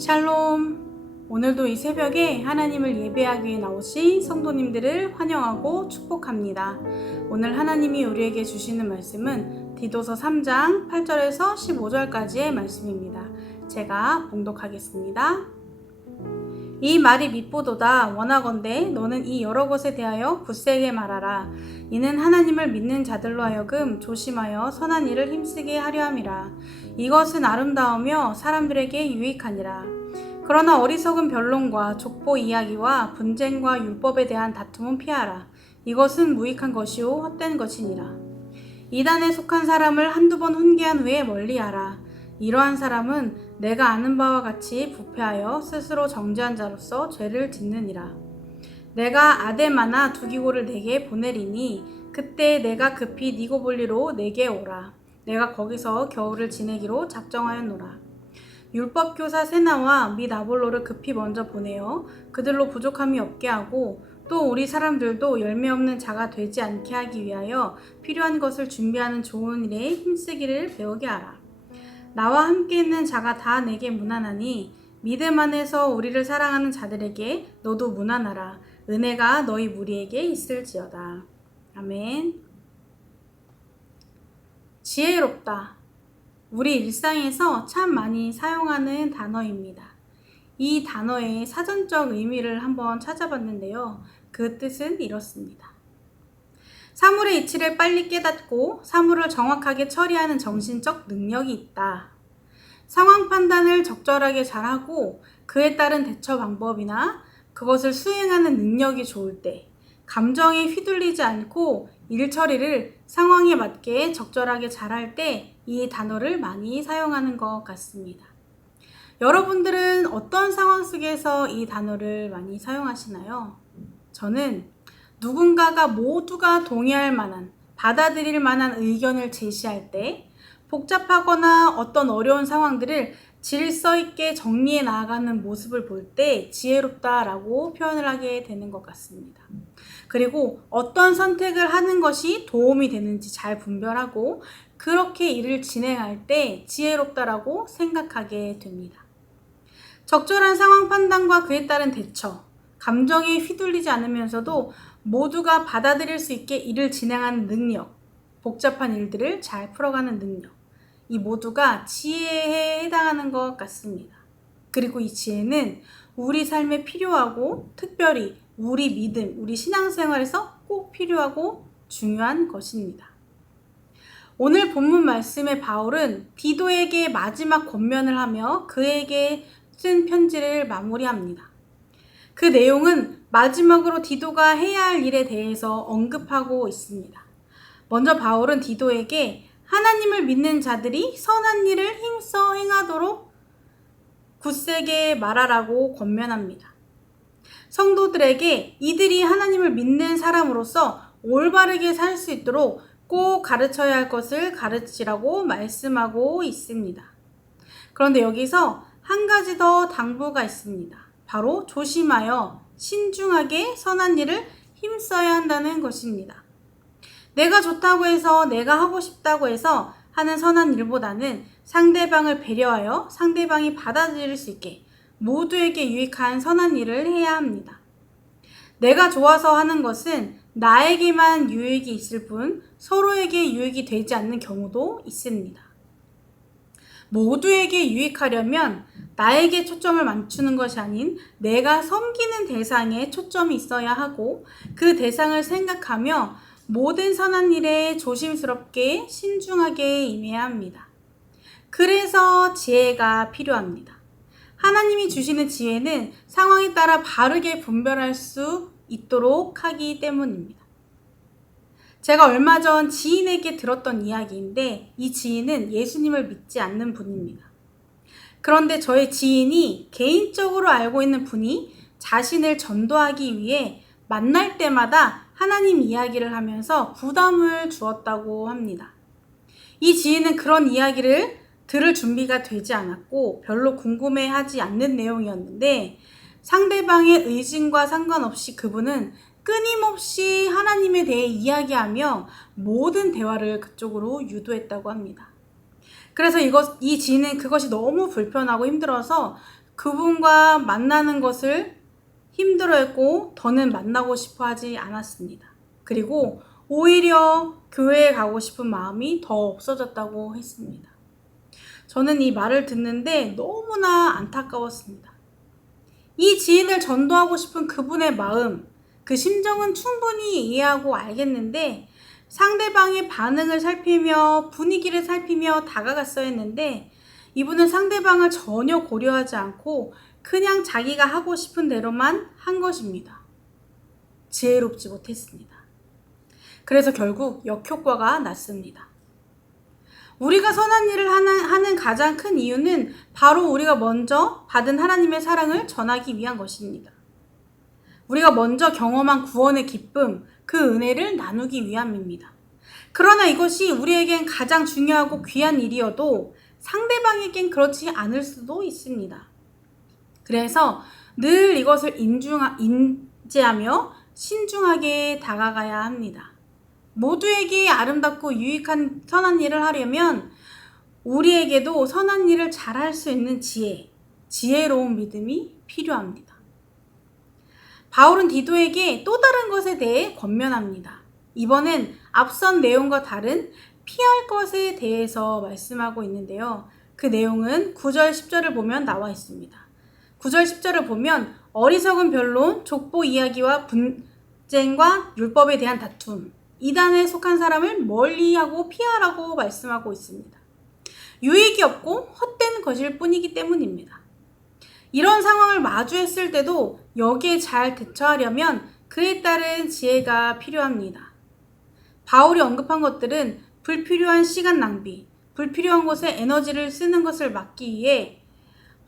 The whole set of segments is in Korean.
샬롬! 오늘도 이 새벽에 하나님을 예배하기 위해 나오신 성도님들을 환영하고 축복합니다. 오늘 하나님이 우리에게 주시는 말씀은 디도서 3장 8절에서 15절까지의 말씀입니다. 제가 봉독하겠습니다. 이 말이 mit보도다. 원하건대 너는 이 여러 것에 대하여 굳세게 말하라. 이는 하나님을 믿는 자들로 하여금 조심하여 선한 일을 힘쓰게 하려 함이라. 이것은 아름다우며 사람들에게 유익하니라. 그러나 어리석은 변론과 족보 이야기와 분쟁과 율법에 대한 다툼은 피하라. 이것은 무익한 것이요 헛된 것이니라. 이단에 속한 사람을 한두 번 훈계한 후에 멀리하라. 이러한 사람은 내가 아는 바와 같이 부패하여 스스로 정죄한 자로서 죄를 짓느니라. 내가 아데마나 두기고를 내게 보내리니 그때 내가 급히 니고볼리로 내게 오라. 내가 거기서 겨울을 지내기로 작정하였노라. 율법교사 세나와 및 아볼로를 급히 먼저 보내어 그들로 부족함이 없게 하고 또 우리 사람들도 열매 없는 자가 되지 않게 하기 위하여 필요한 것을 준비하는 좋은 일에 힘쓰기를 배우게 하라. 나와 함께 있는 자가 다 내게 무난하니 믿음 안에서 우리를 사랑하는 자들에게 너도 무난하라. 은혜가 너희 무리에게 있을지어다. 아멘. 지혜롭다. 우리 일상에서 참 많이 사용하는 단어입니다. 이 단어의 사전적 의미를 한번 찾아봤는데요. 그 뜻은 이렇습니다. 사물의 이치를 빨리 깨닫고 사물을 정확하게 처리하는 정신적 능력이 있다. 상황 판단을 적절하게 잘하고 그에 따른 대처 방법이나 그것을 수행하는 능력이 좋을 때, 감정에 휘둘리지 않고 일 처리를 상황에 맞게 적절하게 잘할 때 이 단어를 많이 사용하는 것 같습니다. 여러분들은 어떤 상황 속에서 이 단어를 많이 사용하시나요? 저는 누군가가 모두가 동의할 만한, 받아들일 만한 의견을 제시할 때 복잡하거나 어떤 어려운 상황들을 질서 있게 정리해 나아가는 모습을 볼 때 지혜롭다라고 표현을 하게 되는 것 같습니다. 그리고 어떤 선택을 하는 것이 도움이 되는지 잘 분별하고 그렇게 일을 진행할 때 지혜롭다라고 생각하게 됩니다. 적절한 상황 판단과 그에 따른 대처, 감정에 휘둘리지 않으면서도 모두가 받아들일 수 있게 일을 진행하는 능력, 복잡한 일들을 잘 풀어가는 능력, 이 모두가 지혜에 해당하는 것 같습니다. 그리고 이 지혜는 우리 삶에 필요하고 특별히 우리 믿음, 우리 신앙생활에서 꼭 필요하고 중요한 것입니다. 오늘 본문 말씀의 바울은 디도에게 마지막 권면을 하며 그에게 쓴 편지를 마무리합니다. 그 내용은 마지막으로 디도가 해야 할 일에 대해서 언급하고 있습니다. 먼저 바울은 디도에게 하나님을 믿는 자들이 선한 일을 힘써 행하도록 굳세게 말하라고 권면합니다. 성도들에게 이들이 하나님을 믿는 사람으로서 올바르게 살 수 있도록 꼭 가르쳐야 할 것을 가르치라고 말씀하고 있습니다. 그런데 여기서 한 가지 더 당부가 있습니다. 바로 조심하여 신중하게 선한 일을 힘써야 한다는 것입니다. 내가 좋다고 해서 내가 하고 싶다고 해서 하는 선한 일보다는 상대방을 배려하여 상대방이 받아들일 수 있게 모두에게 유익한 선한 일을 해야 합니다. 내가 좋아서 하는 것은 나에게만 유익이 있을 뿐 서로에게 유익이 되지 않는 경우도 있습니다. 모두에게 유익하려면 나에게 초점을 맞추는 것이 아닌 내가 섬기는 대상에 초점이 있어야 하고 그 대상을 생각하며 모든 선한 일에 조심스럽게 신중하게 임해야 합니다. 그래서 지혜가 필요합니다. 하나님이 주시는 지혜는 상황에 따라 바르게 분별할 수 있도록 하기 때문입니다. 제가 얼마 전 지인에게 들었던 이야기인데 이 지인은 예수님을 믿지 않는 분입니다. 그런데 저의 지인이 개인적으로 알고 있는 분이 자신을 전도하기 위해 만날 때마다 하나님 이야기를 하면서 부담을 주었다고 합니다. 이 지인은 그런 이야기를 들을 준비가 되지 않았고 별로 궁금해하지 않는 내용이었는데 상대방의 의진과 상관없이 그분은 끊임없이 하나님에 대해 이야기하며 모든 대화를 그쪽으로 유도했다고 합니다. 그래서 이 지인은 그것이 너무 불편하고 힘들어서 그분과 만나는 것을 힘들어했고 더는 만나고 싶어 하지 않았습니다. 그리고 오히려 교회에 가고 싶은 마음이 더 없어졌다고 했습니다. 저는 이 말을 듣는데 너무나 안타까웠습니다. 이 지인을 전도하고 싶은 그분의 마음, 그 심정은 충분히 이해하고 알겠는데 상대방의 반응을 살피며 분위기를 살피며 다가갔어야 했는데 이분은 상대방을 전혀 고려하지 않고 그냥 자기가 하고 싶은 대로만 한 것입니다. 지혜롭지 못했습니다. 그래서 결국 역효과가 났습니다. 우리가 선한 일을 하는 가장 큰 이유는 바로 우리가 먼저 받은 하나님의 사랑을 전하기 위한 것입니다. 우리가 먼저 경험한 구원의 기쁨, 그 은혜를 나누기 위함입니다. 그러나 이것이 우리에겐 가장 중요하고 귀한 일이어도 상대방에겐 그렇지 않을 수도 있습니다. 그래서 늘 이것을 인지하며 신중하게 다가가야 합니다. 모두에게 아름답고 유익한 선한 일을 하려면 우리에게도 선한 일을 잘할 수 있는 지혜로운 믿음이 필요합니다. 바울은 디도에게 또 다른 것에 대해 권면합니다. 이번엔 앞선 내용과 다른 피할 것에 대해서 말씀하고 있는데요. 그 내용은 9절 10절을 보면 나와 있습니다. 9절 10절을 보면 어리석은 변론, 족보 이야기와 분쟁과 율법에 대한 다툼, 이단에 속한 사람을 멀리하고 피하라고 말씀하고 있습니다. 유익이 없고 헛된 것일 뿐이기 때문입니다. 이런 상황을 마주했을 때도 여기에 잘 대처하려면 그에 따른 지혜가 필요합니다. 바울이 언급한 것들은 불필요한 시간 낭비, 불필요한 것에 에너지를 쓰는 것을 막기 위해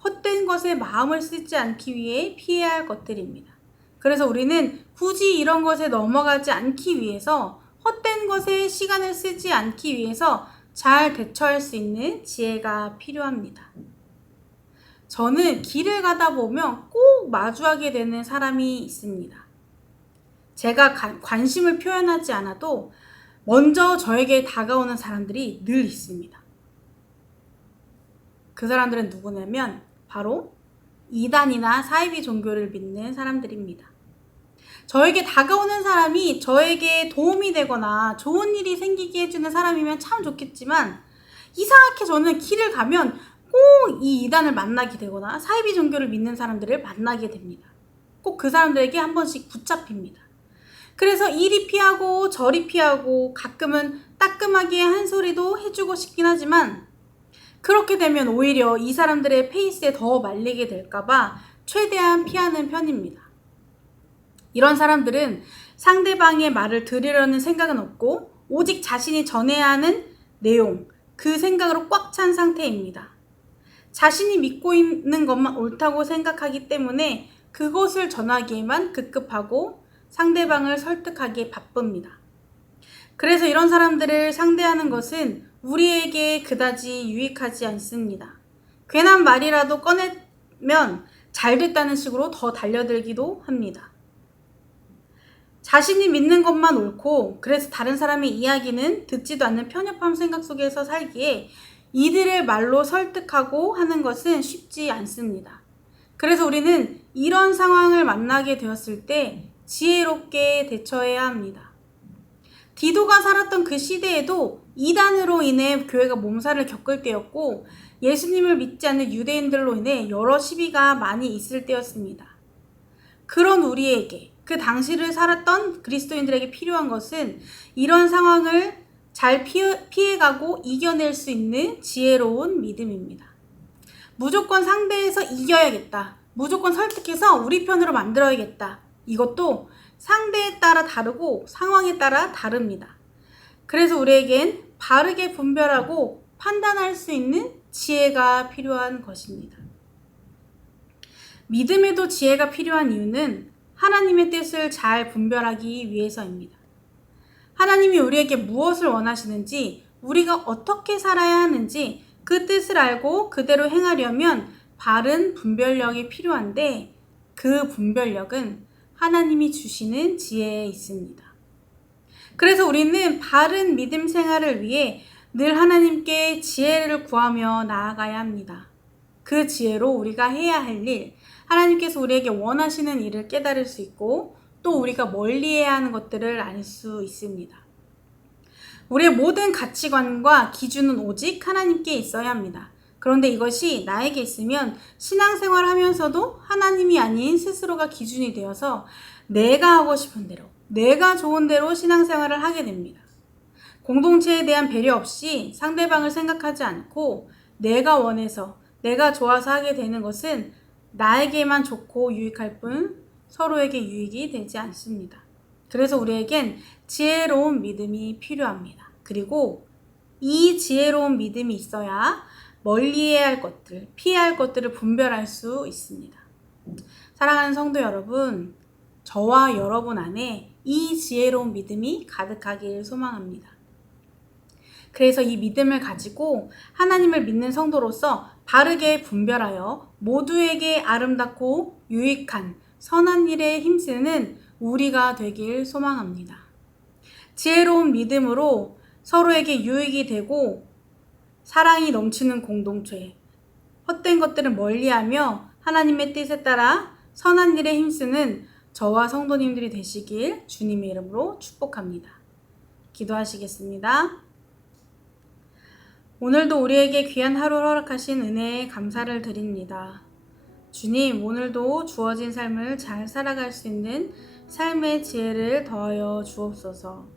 헛된 것에 마음을 쓰지 않기 위해 피해야 할 것들입니다. 그래서 우리는 굳이 이런 것에 넘어가지 않기 위해서 헛된 것에 시간을 쓰지 않기 위해서 잘 대처할 수 있는 지혜가 필요합니다. 저는 길을 가다 보면 꼭 마주하게 되는 사람이 있습니다. 제가 관심을 표현하지 않아도 먼저 저에게 다가오는 사람들이 늘 있습니다. 그 사람들은 누구냐면 바로 이단이나 사이비 종교를 믿는 사람들입니다. 저에게 다가오는 사람이 저에게 도움이 되거나 좋은 일이 생기게 해주는 사람이면 참 좋겠지만 이상하게 저는 길을 가면 꼭 이 이단을 만나게 되거나 사이비 종교를 믿는 사람들을 만나게 됩니다. 꼭 그 사람들에게 한 번씩 붙잡힙니다. 그래서 이리 피하고 저리 피하고 가끔은 따끔하게 한 소리도 해주고 싶긴 하지만 그렇게 되면 오히려 이 사람들의 페이스에 더 말리게 될까봐 최대한 피하는 편입니다. 이런 사람들은 상대방의 말을 들으려는 생각은 없고 오직 자신이 전해야 하는 내용, 그 생각으로 꽉 찬 상태입니다. 자신이 믿고 있는 것만 옳다고 생각하기 때문에 그것을 전하기에만 급급하고 상대방을 설득하기에 바쁩니다. 그래서 이런 사람들을 상대하는 것은 우리에게 그다지 유익하지 않습니다. 괜한 말이라도 꺼내면 잘 됐다는 식으로 더 달려들기도 합니다. 자신이 믿는 것만 옳고 그래서 다른 사람의 이야기는 듣지도 않는 편협한 생각 속에서 살기에 이들의 말로 설득하고 하는 것은 쉽지 않습니다. 그래서 우리는 이런 상황을 만나게 되었을 때 지혜롭게 대처해야 합니다. 디도가 살았던 그 시대에도 이단으로 인해 교회가 몸살을 겪을 때였고 예수님을 믿지 않는 유대인들로 인해 여러 시비가 많이 있을 때였습니다. 그런 우리에게 그 당시를 살았던 그리스도인들에게 필요한 것은 이런 상황을 잘 피해가고 이겨낼 수 있는 지혜로운 믿음입니다. 무조건 상대에서 이겨야겠다. 무조건 설득해서 우리 편으로 만들어야겠다. 이것도 상대에 따라 다르고 상황에 따라 다릅니다. 그래서 우리에겐 바르게 분별하고 판단할 수 있는 지혜가 필요한 것입니다. 믿음에도 지혜가 필요한 이유는 하나님의 뜻을 잘 분별하기 위해서입니다. 하나님이 우리에게 무엇을 원하시는지, 우리가 어떻게 살아야 하는지 그 뜻을 알고 그대로 행하려면 바른 분별력이 필요한데 그 분별력은 하나님이 주시는 지혜에 있습니다. 그래서 우리는 바른 믿음 생활을 위해 늘 하나님께 지혜를 구하며 나아가야 합니다. 그 지혜로 우리가 해야 할 일, 하나님께서 우리에게 원하시는 일을 깨달을 수 있고 또 우리가 멀리해야 하는 것들을 알 수 있습니다. 우리의 모든 가치관과 기준은 오직 하나님께 있어야 합니다. 그런데 이것이 나에게 있으면 신앙생활 하면서도 하나님이 아닌 스스로가 기준이 되어서 내가 하고 싶은 대로, 내가 좋은 대로 신앙생활을 하게 됩니다. 공동체에 대한 배려 없이 상대방을 생각하지 않고 내가 원해서, 내가 좋아서 하게 되는 것은 나에게만 좋고 유익할 뿐 서로에게 유익이 되지 않습니다. 그래서 우리에겐 지혜로운 믿음이 필요합니다. 그리고 이 지혜로운 믿음이 있어야 멀리해야 할 것들, 피해야 할 것들을 분별할 수 있습니다. 사랑하는 성도 여러분, 저와 여러분 안에 이 지혜로운 믿음이 가득하길 소망합니다. 그래서 이 믿음을 가지고 하나님을 믿는 성도로서 바르게 분별하여 모두에게 아름답고 유익한 선한 일에 힘쓰는 우리가 되길 소망합니다. 지혜로운 믿음으로 서로에게 유익이 되고 사랑이 넘치는 공동체, 헛된 것들을 멀리하며 하나님의 뜻에 따라 선한 일에 힘쓰는 저와 성도님들이 되시길 주님의 이름으로 축복합니다. 기도하시겠습니다. 오늘도 우리에게 귀한 하루를 허락하신 은혜에 감사를 드립니다. 주님, 오늘도 주어진 삶을 잘 살아갈 수 있는 삶의 지혜를 더하여 주옵소서.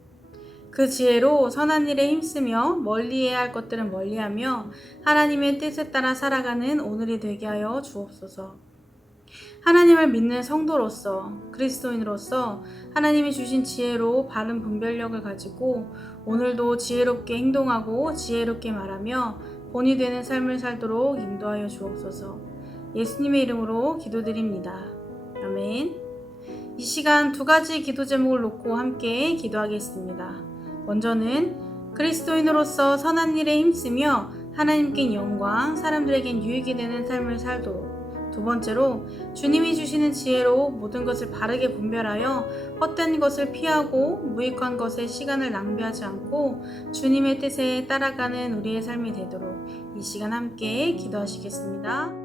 그 지혜로 선한 일에 힘쓰며 멀리해야 할 것들은 멀리하며 하나님의 뜻에 따라 살아가는 오늘이 되게 하여 주옵소서. 하나님을 믿는 성도로서, 그리스도인으로서 하나님이 주신 지혜로 바른 분별력을 가지고 오늘도 지혜롭게 행동하고 지혜롭게 말하며 본이 되는 삶을 살도록 인도하여 주옵소서. 예수님의 이름으로 기도드립니다. 아멘. 이 시간 두 가지 기도 제목을 놓고 함께 기도하겠습니다. 먼저는 그리스도인으로서 선한 일에 힘쓰며 하나님께 영광, 사람들에겐 유익이 되는 삶을 살도록. 두 번째로 주님이 주시는 지혜로 모든 것을 바르게 분별하여 헛된 것을 피하고 무익한 것에 시간을 낭비하지 않고 주님의 뜻에 따라가는 우리의 삶이 되도록 이 시간 함께 기도하시겠습니다.